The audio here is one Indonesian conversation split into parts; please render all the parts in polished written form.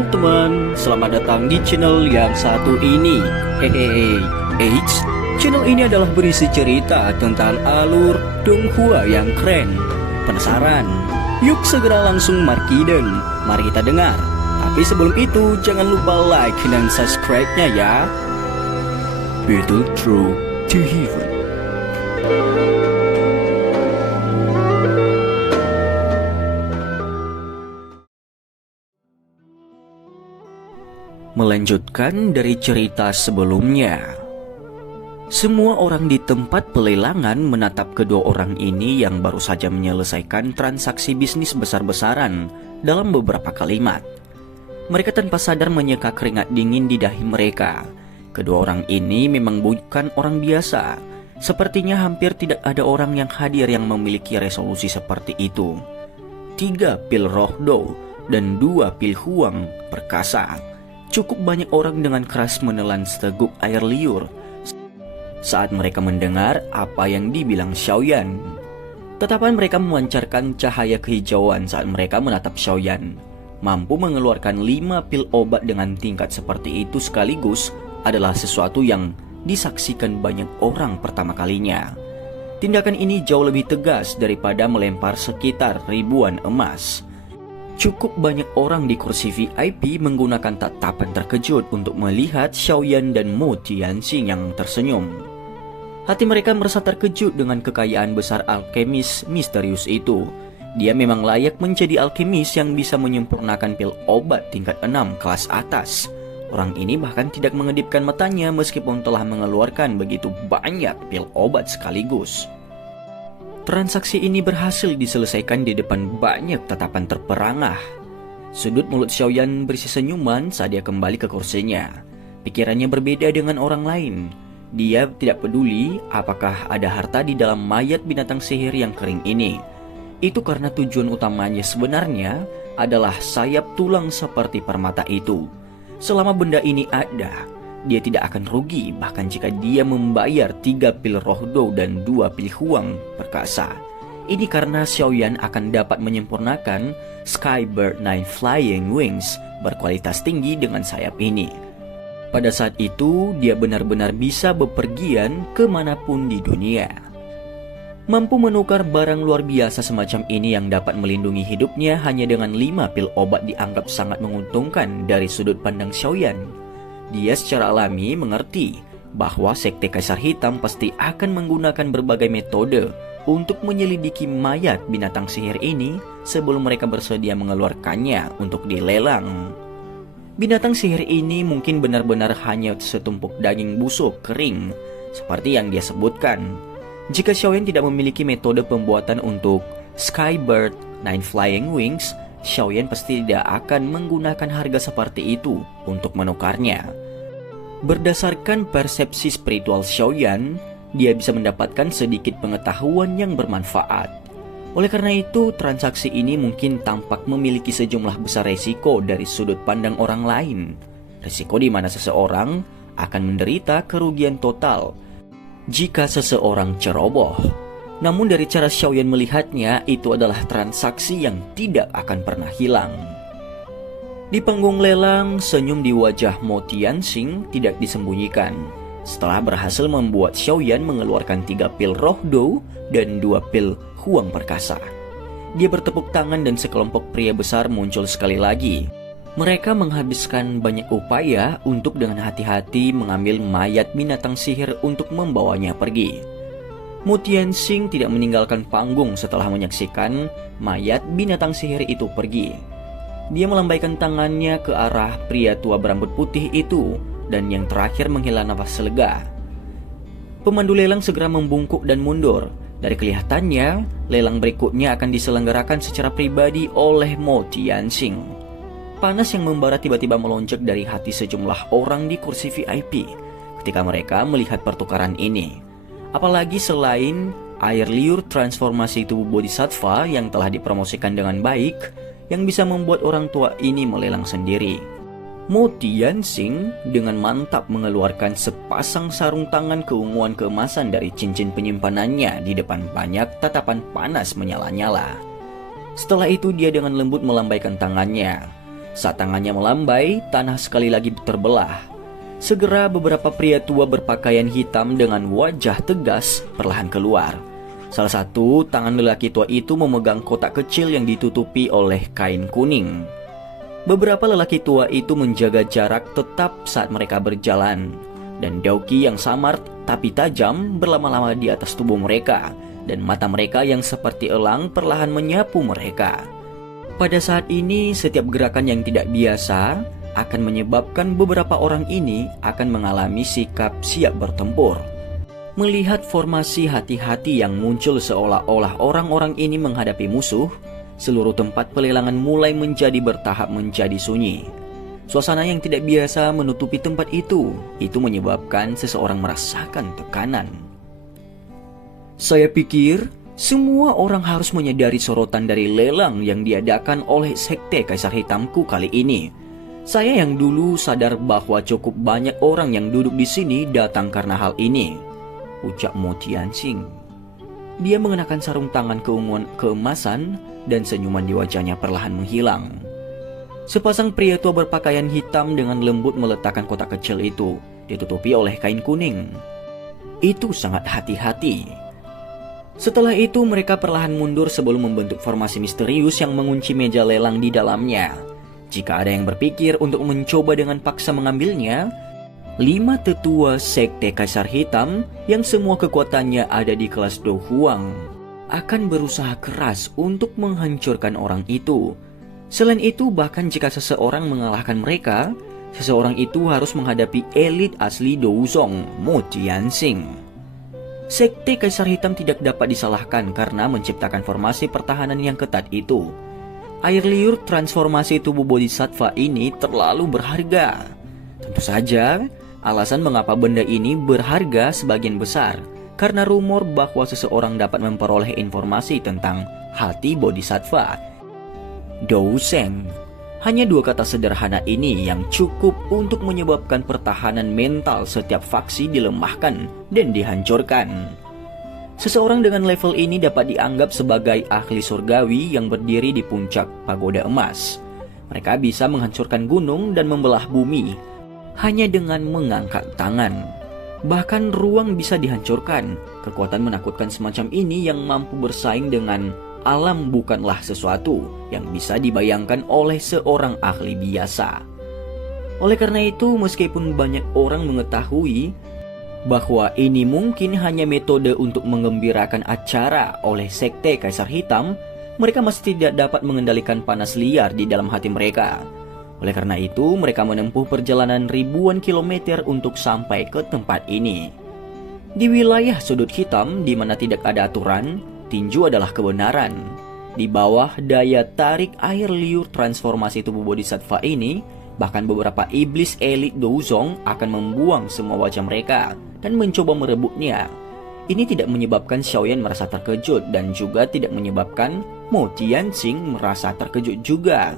Halo teman, selamat datang di channel yang satu ini. Hehehe, Eits, channel ini adalah berisi cerita tentang alur Donghua yang keren. Penasaran? Yuk segera langsung markiden, mari kita dengar. Tapi sebelum itu, jangan lupa like dan subscribe-nya ya. Battle Through to Heaven. Melanjutkan dari cerita sebelumnya, semua orang di tempat pelelangan menatap kedua orang ini yang baru saja menyelesaikan transaksi bisnis besar-besaran dalam beberapa kalimat. Mereka tanpa sadar menyeka keringat dingin di dahi mereka. Kedua orang ini memang bukan orang biasa. Sepertinya hampir tidak ada orang yang hadir yang memiliki resolusi seperti itu. 3 pil rohdo dan 2 pil huang perkasa. Cukup banyak orang dengan keras menelan seteguk air liur saat mereka mendengar apa yang dibilang Xiaoyan. Tatapan mereka memancarkan cahaya kehijauan saat mereka menatap Xiaoyan. Mampu mengeluarkan 5 pil obat dengan tingkat seperti itu sekaligus adalah sesuatu yang disaksikan banyak orang pertama kalinya. Tindakan ini jauh lebih tegas daripada melempar sekitar ribuan emas. Cukup banyak orang di kursi VIP menggunakan tatapan terkejut untuk melihat Xiaoyan dan Mo Tianxing yang tersenyum. Hati mereka merasa terkejut dengan kekayaan besar alkemis misterius itu. Dia memang layak menjadi alkemis yang bisa menyempurnakan pil obat tingkat 6 kelas atas. Orang ini bahkan tidak mengedipkan matanya meskipun telah mengeluarkan begitu banyak pil obat sekaligus. Transaksi ini berhasil diselesaikan di depan banyak tatapan terperangah. Sudut mulut Xiaoyan berisi senyuman saat dia kembali ke kursinya. Pikirannya berbeda dengan orang lain. Dia tidak peduli apakah ada harta di dalam mayat binatang sihir yang kering ini. Itu karena tujuan utamanya sebenarnya adalah sayap tulang seperti permata itu. Selama benda ini ada, dia tidak akan rugi bahkan jika dia membayar 3 pil rohdo dan 2 pil huang perkasa. Ini karena Xiaoyan akan dapat menyempurnakan Skybird Nine Flying Wings berkualitas tinggi dengan sayap ini. Pada saat itu, dia benar-benar bisa bepergian kemanapun di dunia. Mampu menukar barang luar biasa semacam ini yang dapat melindungi hidupnya hanya dengan 5 pil obat dianggap sangat menguntungkan dari sudut pandang Xiaoyan. Dia secara alami mengerti bahwa Sekte Kaisar Hitam pasti akan menggunakan berbagai metode untuk menyelidiki mayat binatang sihir ini sebelum mereka bersedia mengeluarkannya untuk dilelang. Binatang sihir ini mungkin benar-benar hanya setumpuk daging busuk kering seperti yang dia sebutkan. Jika Xiaoyan tidak memiliki metode pembuatan untuk Skybird Nine Flying Wings, Xiaoyan pasti tidak akan menggunakan harga seperti itu untuk menukarnya. Berdasarkan persepsi spiritual Xiaoyan, dia bisa mendapatkan sedikit pengetahuan yang bermanfaat. Oleh karena itu, transaksi ini mungkin tampak memiliki sejumlah besar resiko dari sudut pandang orang lain. Resiko di mana seseorang akan menderita kerugian total jika seseorang ceroboh. Namun dari cara Xiaoyan melihatnya, itu adalah transaksi yang tidak akan pernah hilang. Di panggung lelang, senyum di wajah Mo Tianxing tidak disembunyikan. Setelah berhasil membuat Xiaoyan mengeluarkan 3 pil rohdo dan 2 pil huang perkasa, dia bertepuk tangan dan sekelompok pria besar muncul sekali lagi. Mereka menghabiskan banyak upaya untuk dengan hati-hati mengambil mayat binatang sihir untuk membawanya pergi. Mo Tianxing tidak meninggalkan panggung setelah menyaksikan mayat binatang sihir itu pergi. Dia melambaikan tangannya ke arah pria tua berambut putih itu dan yang terakhir menghela nafas lega. Pemandu lelang segera membungkuk dan mundur. Dari kelihatannya, lelang berikutnya akan diselenggarakan secara pribadi oleh Mo Tianxing. Panas yang membara tiba-tiba melonjak dari hati sejumlah orang di kursi VIP ketika mereka melihat pertukaran ini. Apalagi selain air liur transformasi tubuh bodhisattva yang telah dipromosikan dengan baik, yang bisa membuat orang tua ini melelang sendiri. Mo Tianxing dengan mantap mengeluarkan sepasang sarung tangan keunguan keemasan dari cincin penyimpanannya di depan banyak tatapan panas menyala-nyala. Setelah itu dia dengan lembut melambaikan tangannya. Saat tangannya melambai, tanah sekali lagi terbelah. Segera beberapa pria tua berpakaian hitam dengan wajah tegas perlahan keluar. Salah satu tangan lelaki tua itu memegang kotak kecil yang ditutupi oleh kain kuning. Beberapa lelaki tua itu menjaga jarak tetap saat mereka berjalan. Dan dauki yang samar tapi tajam berlama-lama di atas tubuh mereka. Dan mata mereka yang seperti elang perlahan menyapu mereka. Pada saat ini, setiap gerakan yang tidak biasa akan menyebabkan beberapa orang ini akan mengalami sikap siap bertempur. Melihat formasi hati-hati yang muncul seolah-olah orang-orang ini menghadapi musuh, seluruh tempat pelelangan mulai menjadi bertahap menjadi sunyi. Suasana yang tidak biasa menutupi tempat itu menyebabkan seseorang merasakan tekanan. Saya pikir semua orang harus menyadari sorotan dari lelang yang diadakan oleh Sekte Kaisar Hitamku kali ini. Saya yang dulu sadar bahwa cukup banyak orang yang duduk di sini datang karena hal ini, ucap Mo Tianxing. Dia mengenakan sarung tangan keemasan dan senyuman di wajahnya perlahan menghilang. Sepasang pria tua berpakaian hitam dengan lembut meletakkan kotak kecil itu, ditutupi oleh kain kuning. Itu sangat hati-hati. Setelah itu mereka perlahan mundur sebelum membentuk formasi misterius yang mengunci meja lelang di dalamnya. Jika ada yang berpikir untuk mencoba dengan paksa mengambilnya, 5 tetua Sekte Kaisar Hitam yang semua kekuatannya ada di kelas Do Huang akan berusaha keras untuk menghancurkan orang itu. Selain itu, bahkan jika seseorang mengalahkan mereka, seseorang itu harus menghadapi elit asli Douzong, Mo Tianxing. Sekte Kaisar Hitam tidak dapat disalahkan karena menciptakan formasi pertahanan yang ketat itu. Air liur transformasi tubuh Bodhisattva ini terlalu berharga. Tentu saja, alasan mengapa benda ini berharga sebagian besar karena rumor bahwa seseorang dapat memperoleh informasi tentang hati Bodhisattva. Douseng. Hanya 2 kata sederhana ini yang cukup untuk menyebabkan pertahanan mental setiap faksi dilemahkan dan dihancurkan. Seseorang dengan level ini dapat dianggap sebagai ahli surgawi yang berdiri di puncak pagoda emas. Mereka bisa menghancurkan gunung dan membelah bumi hanya dengan mengangkat tangan. Bahkan ruang bisa dihancurkan. Kekuatan menakutkan semacam ini yang mampu bersaing dengan alam bukanlah sesuatu yang bisa dibayangkan oleh seorang ahli biasa. Oleh karena itu, meskipun banyak orang mengetahui bahwa ini mungkin hanya metode untuk mengembirakan acara oleh Sekte Kaisar Hitam, mereka masih tidak dapat mengendalikan panas liar di dalam hati mereka. Oleh karena itu, mereka menempuh perjalanan ribuan kilometer untuk sampai ke tempat ini. Di wilayah sudut hitam di mana tidak ada aturan, tinju adalah kebenaran. Di bawah daya tarik air liur transformasi tubuh Bodhisattva ini, bahkan beberapa iblis elit Douzong akan membuang semua wajah mereka dan mencoba merebutnya. Ini tidak menyebabkan Xiaoyan merasa terkejut dan juga tidak menyebabkan Mo Tianxing merasa terkejut juga.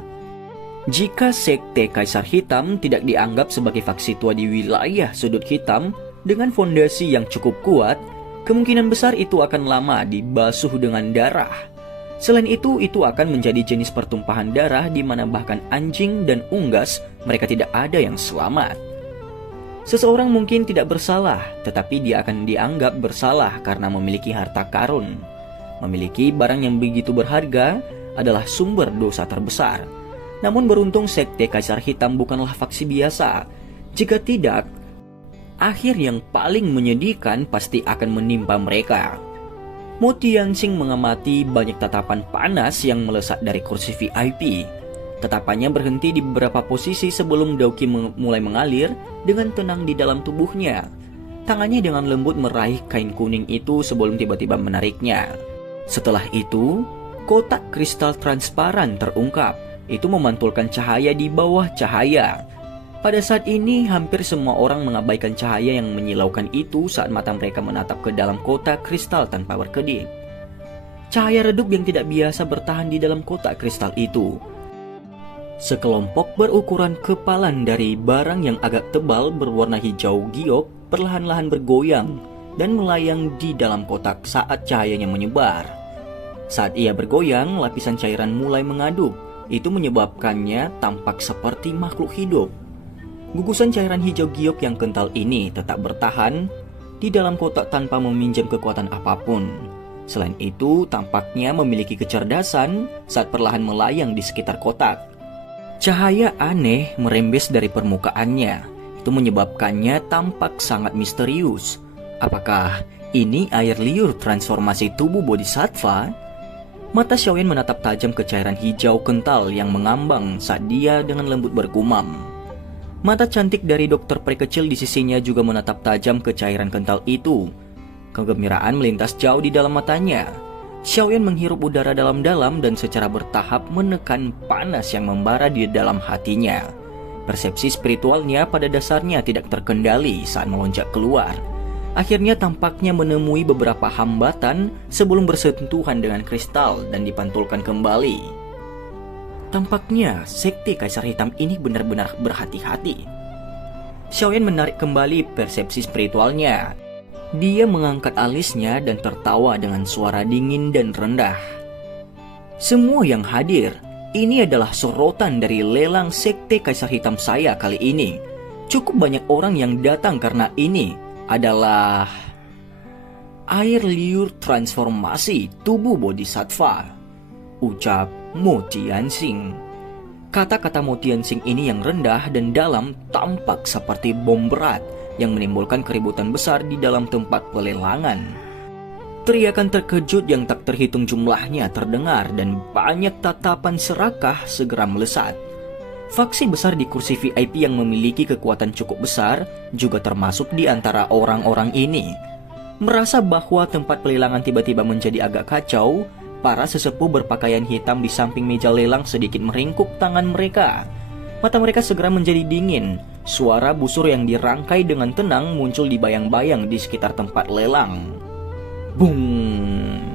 Jika Sekte Kaisar Hitam tidak dianggap sebagai faksi tua di wilayah sudut hitam dengan fondasi yang cukup kuat, kemungkinan besar itu akan lama dibasuh dengan darah. Selain itu akan menjadi jenis pertumpahan darah di mana bahkan anjing dan unggas mereka tidak ada yang selamat. Seseorang mungkin tidak bersalah, tetapi dia akan dianggap bersalah karena memiliki harta karun. Memiliki barang yang begitu berharga adalah sumber dosa terbesar. Namun beruntung Sekte Kaisar Hitam bukanlah faksi biasa. Jika tidak, akhir yang paling menyedihkan pasti akan menimpa mereka. Mo Tianxing mengamati banyak tatapan panas yang melesat dari kursi VIP. Tatapannya berhenti di beberapa posisi sebelum dauki mulai mengalir dengan tenang di dalam tubuhnya. Tangannya dengan lembut meraih kain kuning itu sebelum tiba-tiba menariknya. Setelah itu, kotak kristal transparan terungkap. Itu memantulkan cahaya di bawah cahaya. Pada saat ini, hampir semua orang mengabaikan cahaya yang menyilaukan itu saat mata mereka menatap ke dalam kotak kristal tanpa berkedip. Cahaya redup yang tidak biasa bertahan di dalam kotak kristal itu. Sekelompok berukuran kepalan dari barang yang agak tebal berwarna hijau giok perlahan-lahan bergoyang dan melayang di dalam kotak saat cahayanya menyebar. Saat ia bergoyang, lapisan cairan mulai mengaduk Itu menyebabkannya tampak seperti makhluk hidup. Gugusan cairan hijau giok yang kental ini tetap bertahan di dalam kotak tanpa meminjam kekuatan apapun. Selain itu, tampaknya memiliki kecerdasan saat perlahan melayang di sekitar kotak. Cahaya aneh merembes dari permukaannya. Itu menyebabkannya tampak sangat misterius. Apakah ini air liur transformasi tubuh Bodhisattva? Mata Xiaoyan menatap tajam ke cairan hijau kental yang mengambang saat dia dengan lembut bergumam. Mata cantik dari dokter peri kecil di sisinya juga menatap tajam ke cairan kental itu. Kegembiraan melintas jauh di dalam matanya. Xiaoyan menghirup udara dalam-dalam dan secara bertahap menekan panas yang membara di dalam hatinya. Persepsi spiritualnya pada dasarnya tidak terkendali saat melonjak keluar. Akhirnya tampaknya menemui beberapa hambatan sebelum bersentuhan dengan kristal dan dipantulkan kembali. Tampaknya sekte Kaisar Hitam ini benar-benar berhati-hati. Xiaoyan menarik kembali persepsi spiritualnya. Dia mengangkat alisnya dan tertawa dengan suara dingin dan rendah. Semua yang hadir, ini adalah sorotan dari lelang sekte Kaisar Hitam saya kali ini. Cukup banyak orang yang datang karena ini adalah air liur transformasi tubuh Bodhisattva, ucap Mo Tianxing. Kata-kata Mo Tianxing ini yang rendah dan dalam tampak seperti bom berat yang menimbulkan keributan besar di dalam tempat pelelangan. Teriakan terkejut yang tak terhitung jumlahnya terdengar dan banyak tatapan serakah segera melesat. Faksi besar di kursi VIP yang memiliki kekuatan cukup besar juga termasuk di antara orang-orang ini. Merasa bahwa tempat pelelangan tiba-tiba menjadi agak kacau, para sesepuh berpakaian hitam di samping meja lelang sedikit meringkuk tangan mereka. Mata mereka segera menjadi dingin. Suara busur yang dirangkai dengan tenang muncul di bayang-bayang di sekitar tempat lelang. Bung!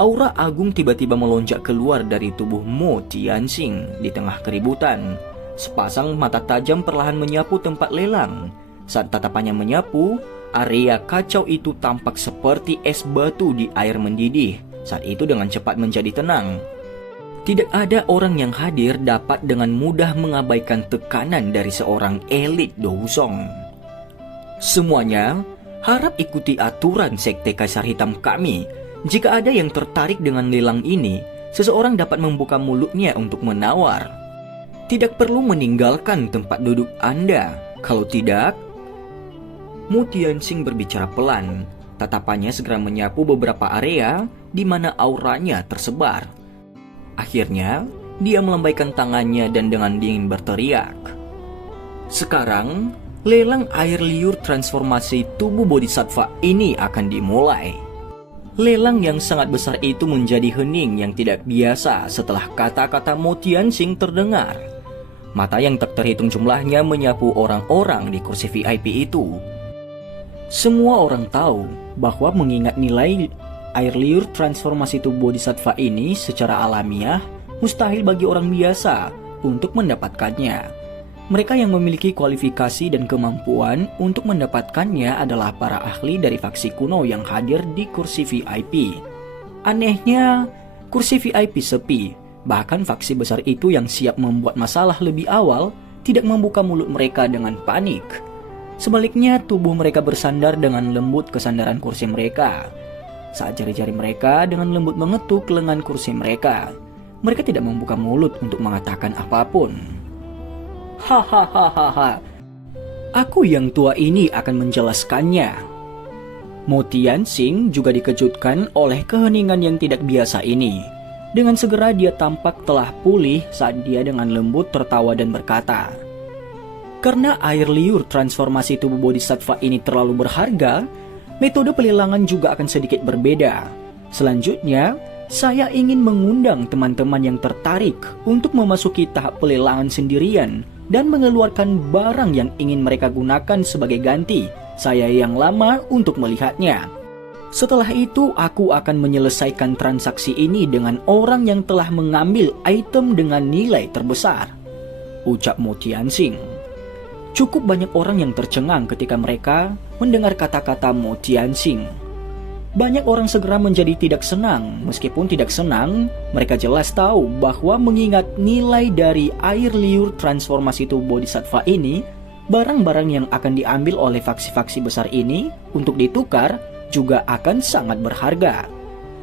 Aura agung tiba-tiba melonjak keluar dari tubuh Mo Tianxing di tengah keributan. Sepasang mata tajam perlahan menyapu tempat lelang. Saat tatapannya menyapu, area kacau itu tampak seperti es batu di air mendidih. Saat itu dengan cepat menjadi tenang. Tidak ada orang yang hadir dapat dengan mudah mengabaikan tekanan dari seorang elit Dousong. Semuanya harap ikuti aturan sekte Kaisar Hitam kami. Jika ada yang tertarik dengan lelang ini, seseorang dapat membuka mulutnya untuk menawar. Tidak perlu meninggalkan tempat duduk Anda. Kalau tidak, Mo Tianxing berbicara pelan. Tatapannya segera menyapu beberapa area di mana auranya tersebar. Akhirnya, dia melambaikan tangannya dan dengan dingin berteriak. Sekarang, lelang air liur transformasi tubuh Bodhisattva ini akan dimulai. Lelang yang sangat besar itu menjadi hening yang tidak biasa setelah kata-kata Mo Tianxing terdengar. Mata yang tak terhitung jumlahnya menyapu orang-orang di kursi VIP itu. Semua orang tahu bahwa mengingat nilai air liur transformasi tubuh Bodhisattva ini secara alamiah mustahil bagi orang biasa untuk mendapatkannya. Mereka yang memiliki kualifikasi dan kemampuan untuk mendapatkannya adalah para ahli dari faksi kuno yang hadir di kursi VIP. Anehnya, kursi VIP sepi. Bahkan faksi besar itu yang siap membuat masalah lebih awal tidak membuka mulut mereka dengan panik. Sebaliknya, tubuh mereka bersandar dengan lembut ke sandaran kursi mereka. Saat jari-jari mereka dengan lembut mengetuk lengan kursi mereka, mereka tidak membuka mulut untuk mengatakan apapun. Hahaha, aku yang tua ini akan menjelaskannya. Mo Tianxing juga dikejutkan oleh keheningan yang tidak biasa ini. Dengan segera dia tampak telah pulih saat dia dengan lembut tertawa dan berkata, karena air liur transformasi tubuh Bodhisattva ini terlalu berharga, metode pelelangan juga akan sedikit berbeda. Selanjutnya, saya ingin mengundang teman-teman yang tertarik untuk memasuki tahap pelelangan sendirian dan mengeluarkan barang yang ingin mereka gunakan sebagai ganti saya yang lama untuk melihatnya. Setelah itu, aku akan menyelesaikan transaksi ini dengan orang yang telah mengambil item dengan nilai terbesar, ucap Mo Tianxing. Cukup banyak orang yang tercengang ketika mereka mendengar kata-kata Mo Tianxing. Banyak orang segera menjadi tidak senang. Meskipun tidak senang, mereka jelas tahu bahwa mengingat nilai dari air liur transformasi tubuh bodhisattva ini, barang-barang yang akan diambil oleh faksi-faksi besar ini untuk ditukar juga akan sangat berharga.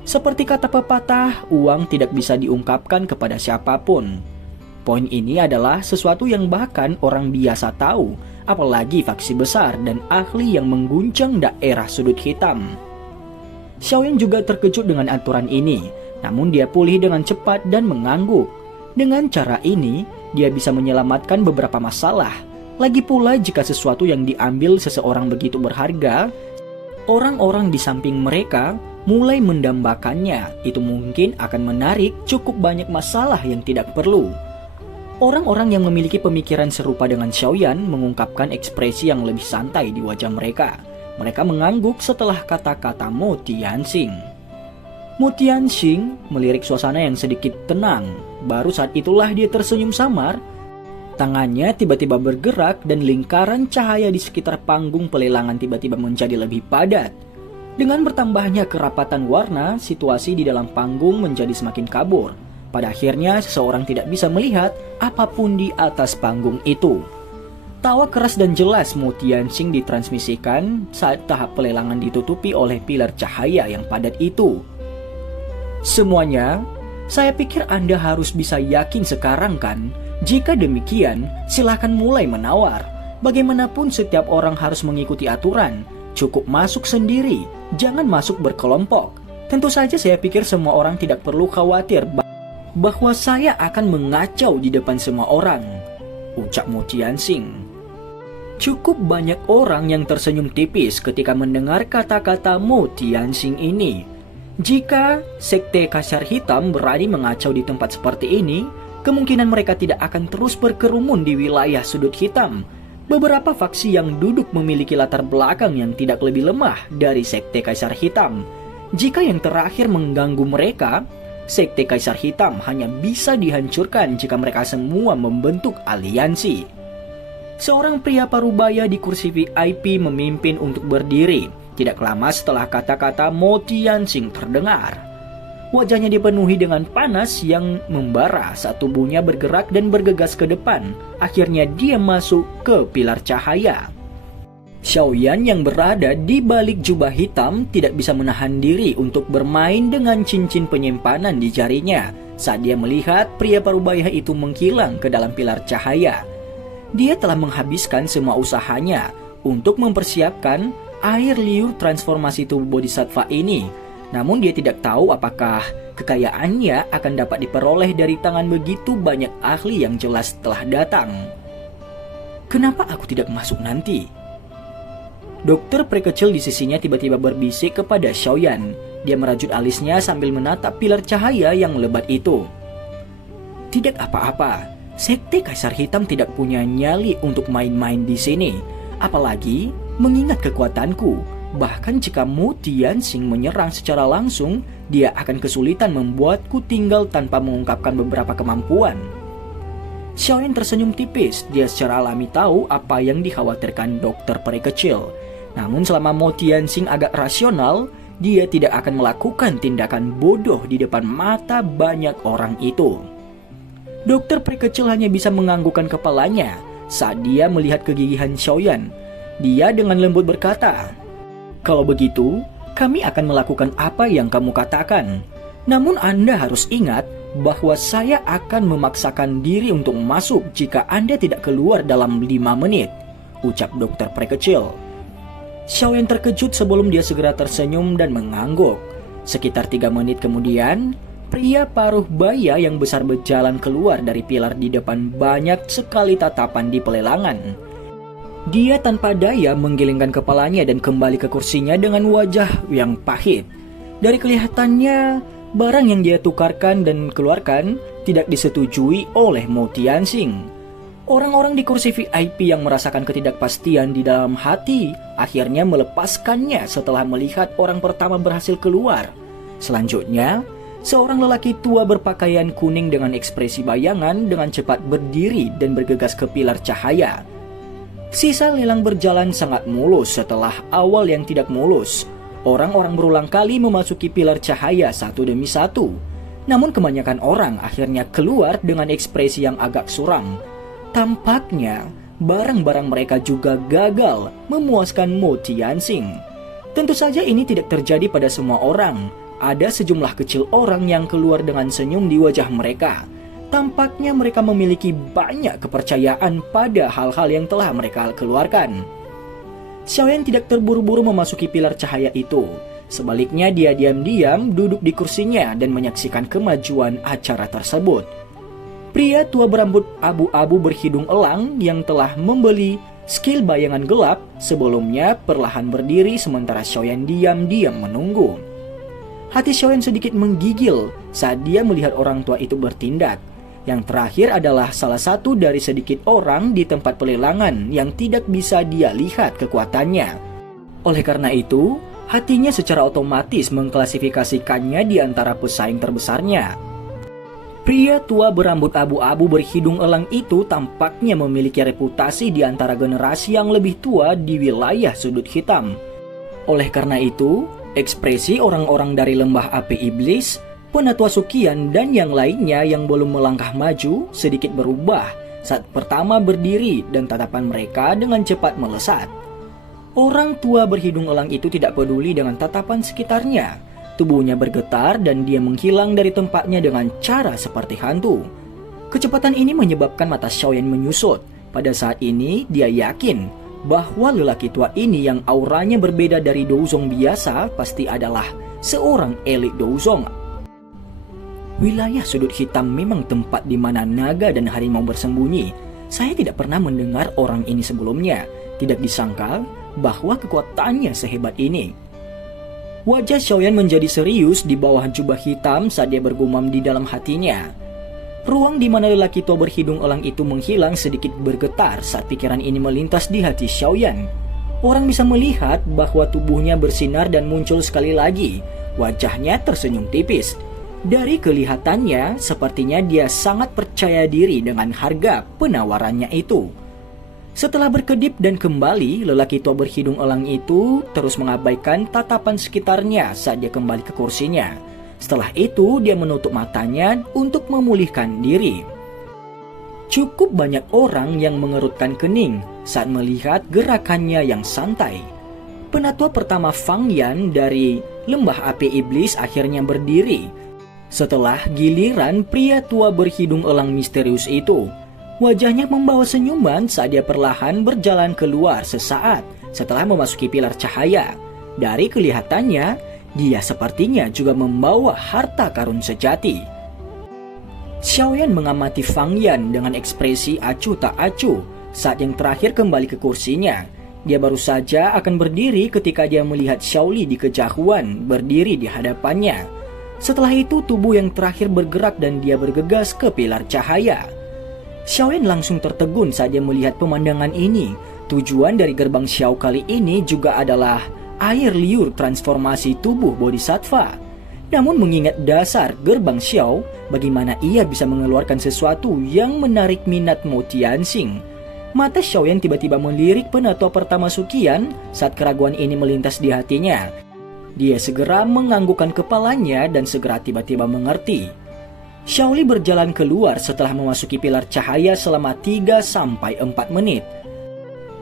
Seperti kata pepatah, uang tidak bisa diungkapkan kepada siapapun. Poin ini adalah sesuatu yang bahkan orang biasa tahu, apalagi faksi besar dan ahli yang mengguncang daerah sudut hitam. Xiaoyan juga terkejut dengan aturan ini, namun dia pulih dengan cepat dan mengangguk. Dengan cara ini, dia bisa menyelamatkan beberapa masalah. Lagi pula jika sesuatu yang diambil seseorang begitu berharga, orang-orang di samping mereka mulai mendambakannya. Itu mungkin akan menarik cukup banyak masalah yang tidak perlu. Orang-orang yang memiliki pemikiran serupa dengan Xiaoyan mengungkapkan ekspresi yang lebih santai di wajah mereka. Mereka mengangguk setelah kata-kata Mo Tianxing. Mo Tianxing melirik suasana yang sedikit tenang. Baru saat itulah dia tersenyum samar. Tangannya tiba-tiba bergerak dan lingkaran cahaya di sekitar panggung pelelangan tiba-tiba menjadi lebih padat. Dengan bertambahnya kerapatan warna, situasi di dalam panggung menjadi semakin kabur. Pada akhirnya, seseorang tidak bisa melihat apapun di atas panggung itu. Tawa keras dan jelas Mo Tianxing ditransmisikan saat tahap pelelangan ditutupi oleh pilar cahaya yang padat itu. Semuanya, saya pikir Anda harus bisa yakin sekarang kan? Jika demikian, silakan mulai menawar. Bagaimanapun setiap orang harus mengikuti aturan. Cukup masuk sendiri, jangan masuk berkelompok. Tentu saja saya pikir semua orang tidak perlu khawatir bahwa saya akan mengacau di depan semua orang, ucap Mo Tianxing. Cukup banyak orang yang tersenyum tipis ketika mendengar kata-kata Mo Tianxing ini. Jika Sekte Kaisar Hitam berani mengacau di tempat seperti ini, kemungkinan mereka tidak akan terus berkerumun di wilayah sudut hitam. Beberapa faksi yang duduk memiliki latar belakang yang tidak lebih lemah dari Sekte Kaisar Hitam. Jika yang terakhir mengganggu mereka, Sekte Kaisar Hitam hanya bisa dihancurkan jika mereka semua membentuk aliansi. Seorang pria parubaya di kursi VIP memimpin untuk berdiri. Tidak lama setelah kata-kata Mo Tianxing terdengar, wajahnya dipenuhi dengan panas yang membara saat tubuhnya bergerak dan bergegas ke depan. Akhirnya dia masuk ke pilar cahaya. Xiaoyan yang berada di balik jubah hitam tidak bisa menahan diri untuk bermain dengan cincin penyimpanan di jarinya saat dia melihat pria parubaya itu menghilang ke dalam pilar cahaya. Dia telah menghabiskan semua usahanya untuk mempersiapkan air liur transformasi tubuh bodhisattva ini. Namun dia tidak tahu apakah kekayaannya akan dapat diperoleh dari tangan begitu banyak ahli yang jelas telah datang. Kenapa aku tidak masuk nanti? Dokter pria kecil di sisinya tiba-tiba berbisik kepada Xiaoyan. Dia merajut alisnya sambil menatap pilar cahaya yang lebat itu. Tidak apa-apa. Sekte Kaisar Hitam tidak punya nyali untuk main-main di sini. Apalagi mengingat kekuatanku. Bahkan jika Mo Tianxing menyerang secara langsung, dia akan kesulitan membuatku tinggal tanpa mengungkapkan beberapa kemampuan. Xiaoyan tersenyum tipis. Dia secara alami tahu apa yang dikhawatirkan dokter peri kecil. Namun selama Mo Tianxing agak rasional, dia tidak akan melakukan tindakan bodoh di depan mata banyak orang itu. Dokter peri kecil hanya bisa menganggukkan kepalanya saat dia melihat kegigihan Xiaoyan. Dia dengan lembut berkata, "Kalau begitu, kami akan melakukan apa yang kamu katakan. Namun Anda harus ingat bahwa saya akan memaksakan diri untuk masuk jika Anda tidak keluar dalam 5 menit, ucap dokter peri kecil. Xiaoyan terkejut sebelum dia segera tersenyum dan mengangguk. Sekitar 3 menit kemudian, pria paruh baya yang besar berjalan keluar dari pilar di depan banyak sekali tatapan di pelelangan. Dia tanpa daya menggelengkan kepalanya dan kembali ke kursinya dengan wajah yang pahit. Dari kelihatannya, barang yang dia tukarkan dan keluarkan tidak disetujui oleh Mo Tianxing. Orang-orang di kursi VIP yang merasakan ketidakpastian di dalam hati akhirnya melepaskannya setelah melihat orang pertama berhasil keluar. Selanjutnya, seorang lelaki tua berpakaian kuning dengan ekspresi bayangan dengan cepat berdiri dan bergegas ke pilar cahaya. Sisa lelang berjalan sangat mulus setelah awal yang tidak mulus. Orang-orang berulang kali memasuki pilar cahaya satu demi satu. Namun kebanyakan orang akhirnya keluar dengan ekspresi yang agak suram. Tampaknya barang-barang mereka juga gagal memuaskan Mo Tianxing. Tentu saja ini tidak terjadi pada semua orang. Ada sejumlah kecil orang yang keluar dengan senyum di wajah mereka. Tampaknya mereka memiliki banyak kepercayaan pada hal-hal yang telah mereka keluarkan. Xiaoyan tidak terburu-buru memasuki pilar cahaya itu. Sebaliknya dia diam-diam duduk di kursinya dan menyaksikan kemajuan acara tersebut. Pria tua berambut abu-abu berhidung elang yang telah membeli skill bayangan gelap sebelumnya perlahan berdiri sementara Xiaoyan diam-diam menunggu. Hati Xiaoyan sedikit menggigil saat dia melihat orang tua itu bertindak. Yang terakhir adalah salah satu dari sedikit orang di tempat pelelangan yang tidak bisa dia lihat kekuatannya. Oleh karena itu, hatinya secara otomatis mengklasifikasikannya di antara pesaing terbesarnya. Pria tua berambut abu-abu berhidung elang itu tampaknya memiliki reputasi di antara generasi yang lebih tua di wilayah sudut hitam. Oleh karena itu, ekspresi orang-orang dari lembah api iblis, Penatua Sukian dan yang lainnya yang belum melangkah maju sedikit berubah saat pertama berdiri dan tatapan mereka dengan cepat melesat. Orang tua berhidung elang itu tidak peduli dengan tatapan sekitarnya. Tubuhnya bergetar dan dia menghilang dari tempatnya dengan cara seperti hantu. Kecepatan ini menyebabkan mata Xiaoyan menyusut. Pada saat ini dia yakin bahwa lelaki tua ini yang auranya berbeda dari Douzong biasa pasti adalah seorang elit Douzong. Wilayah sudut hitam memang tempat di mana naga dan harimau bersembunyi. Saya tidak pernah mendengar orang ini sebelumnya. Tidak disangka bahwa kekuatannya sehebat ini. Wajah Xiaoyan menjadi serius di bawah jubah hitam saat dia bergumam di dalam hatinya. Ruang di mana lelaki tua berhidung elang itu menghilang sedikit bergetar saat pikiran ini melintas di hati Xiaoyan. Orang bisa melihat bahwa tubuhnya bersinar dan muncul sekali lagi. Wajahnya tersenyum tipis. Dari kelihatannya, sepertinya dia sangat percaya diri dengan harga penawarannya itu. Setelah berkedip dan kembali, lelaki tua berhidung elang itu terus mengabaikan tatapan sekitarnya saat dia kembali ke kursinya. Setelah itu, dia menutup matanya untuk memulihkan diri. Cukup banyak orang yang mengerutkan kening saat melihat gerakannya yang santai. Penatua pertama Fang Yan dari Lembah Api Iblis akhirnya berdiri. Setelah giliran pria tua berhidung elang misterius itu, wajahnya membawa senyuman saat dia perlahan berjalan keluar sesaat setelah memasuki pilar cahaya. Dari kelihatannya, dia sepertinya juga membawa harta karun sejati. Xiaoyan mengamati Fang Yan dengan ekspresi acuh tak acuh saat yang terakhir kembali ke kursinya. Dia baru saja akan berdiri ketika dia melihat Xiaoli di kejauhan berdiri di hadapannya. Setelah itu tubuh yang terakhir bergerak dan dia bergegas ke pilar cahaya. Xiaoyan langsung tertegun saat dia melihat pemandangan ini. Tujuan dari gerbang Xiao kali ini juga adalah air liur transformasi tubuh bodhisattva. Namun mengingat dasar gerbang Xiao, bagaimana ia bisa mengeluarkan sesuatu yang menarik minat Mo Tianxing? Mata Xiaoyan tiba-tiba melirik penatua pertama Sukian saat keraguan ini melintas di hatinya. Dia segera menganggukkan kepalanya dan segera tiba-tiba mengerti. Xiaoli berjalan keluar setelah memasuki pilar cahaya selama 3-4 menit.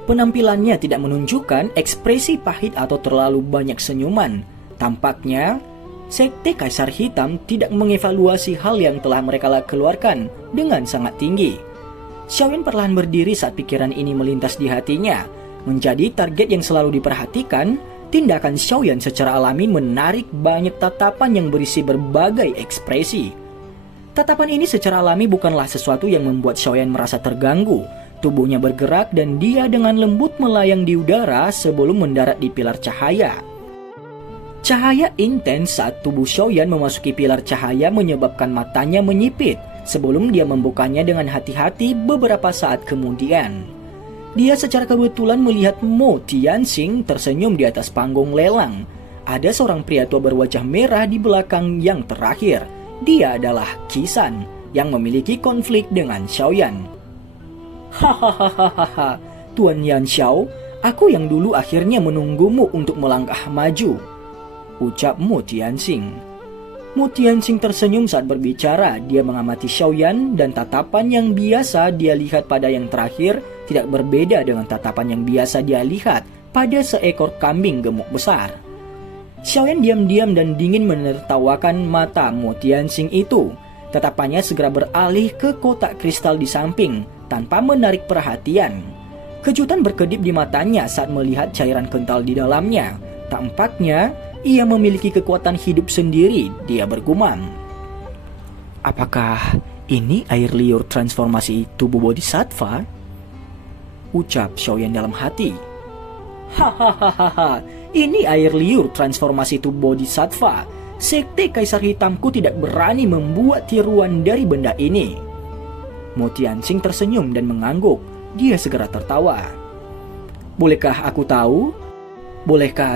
Penampilannya tidak menunjukkan ekspresi pahit atau terlalu banyak senyuman. Tampaknya, Sekte Kaisar Hitam tidak mengevaluasi hal yang telah mereka keluarkan dengan sangat tinggi. Xiaoyan perlahan berdiri saat pikiran ini melintas di hatinya. Menjadi target yang selalu diperhatikan, tindakan Xiaoyan secara alami menarik banyak tatapan yang berisi berbagai ekspresi. Tatapan ini secara alami bukanlah sesuatu yang membuat Xiaoyan merasa terganggu. Tubuhnya bergerak dan dia dengan lembut melayang di udara sebelum mendarat di pilar cahaya. Cahaya intens saat tubuh Xiaoyan memasuki pilar cahaya menyebabkan matanya menyipit sebelum dia membukanya dengan hati-hati beberapa saat kemudian. Dia secara kebetulan melihat Mo Tianxing tersenyum di atas panggung lelang. Ada seorang pria tua berwajah merah di belakang yang terakhir. Dia adalah Qisan yang memiliki konflik dengan Xiaoyan. Hahaha, Tuan Yan Xiao, aku yang dulu akhirnya menunggumu untuk melangkah maju. ucap Mu Tianxing. Mu Tianxing tersenyum saat berbicara. Dia mengamati Xiaoyan dan tatapan yang biasa dia lihat pada yang terakhir tidak berbeda dengan tatapan yang biasa dia lihat pada seekor kambing gemuk besar. Xiaoyan diam-diam dan dingin menertawakan mata Mu Tianxing itu. Tatapannya segera beralih ke kotak kristal di samping tanpa menarik perhatian. Kejutan berkedip di matanya saat melihat cairan kental di dalamnya. Tampaknya ia memiliki kekuatan hidup sendiri, dia bergumam. Apakah ini air liur transformasi tubuh bodhisattva? Ucap Xiaoyan dalam hati. Hahaha, ini air liur transformasi tubuh bodhisattva. Sekte Kaisar Hitamku tidak berani membuat tiruan dari benda ini. Mu Tianxing tersenyum dan mengangguk. Dia segera tertawa. Bolehkah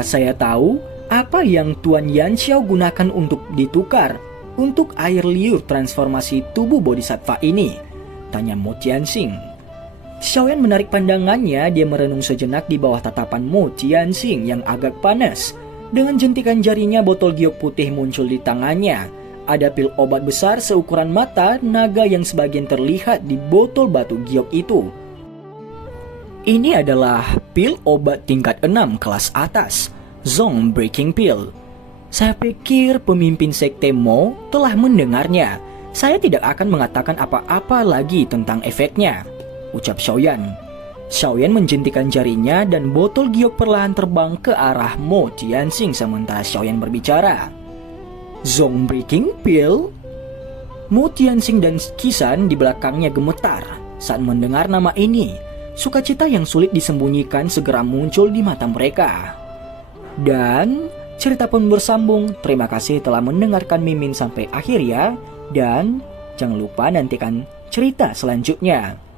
saya tahu apa yang Tuan Yanxiao gunakan untuk ditukar untuk air liur transformasi tubuh bodhisattva ini? Tanya Mu Tianxing. Xiaoyan menarik pandangannya. Dia merenung sejenak di bawah tatapan Mu Tianxing yang agak panas. Dengan jentikan jarinya, botol giok putih muncul di tangannya. Ada pil obat besar seukuran mata naga yang sebagian terlihat di botol batu giok itu. Ini adalah pil obat tingkat 6 kelas atas, Zone Breaking Pill. Saya pikir pemimpin Sekte Mo telah mendengarnya. Saya tidak akan mengatakan apa-apa lagi tentang efeknya, ucap Xiaoyan. Xiaoyan menjentikan jarinya dan botol giok perlahan terbang ke arah Mu Tianxing sementara Xiaoyan berbicara. Zone Breaking Pill? Mu Tianxing dan Qisan di belakangnya gemetar saat mendengar nama ini. Sukacita yang sulit disembunyikan segera muncul di mata mereka. Dan cerita pun bersambung. Terima kasih telah mendengarkan Mimin sampai akhir ya. Dan jangan lupa nantikan cerita selanjutnya.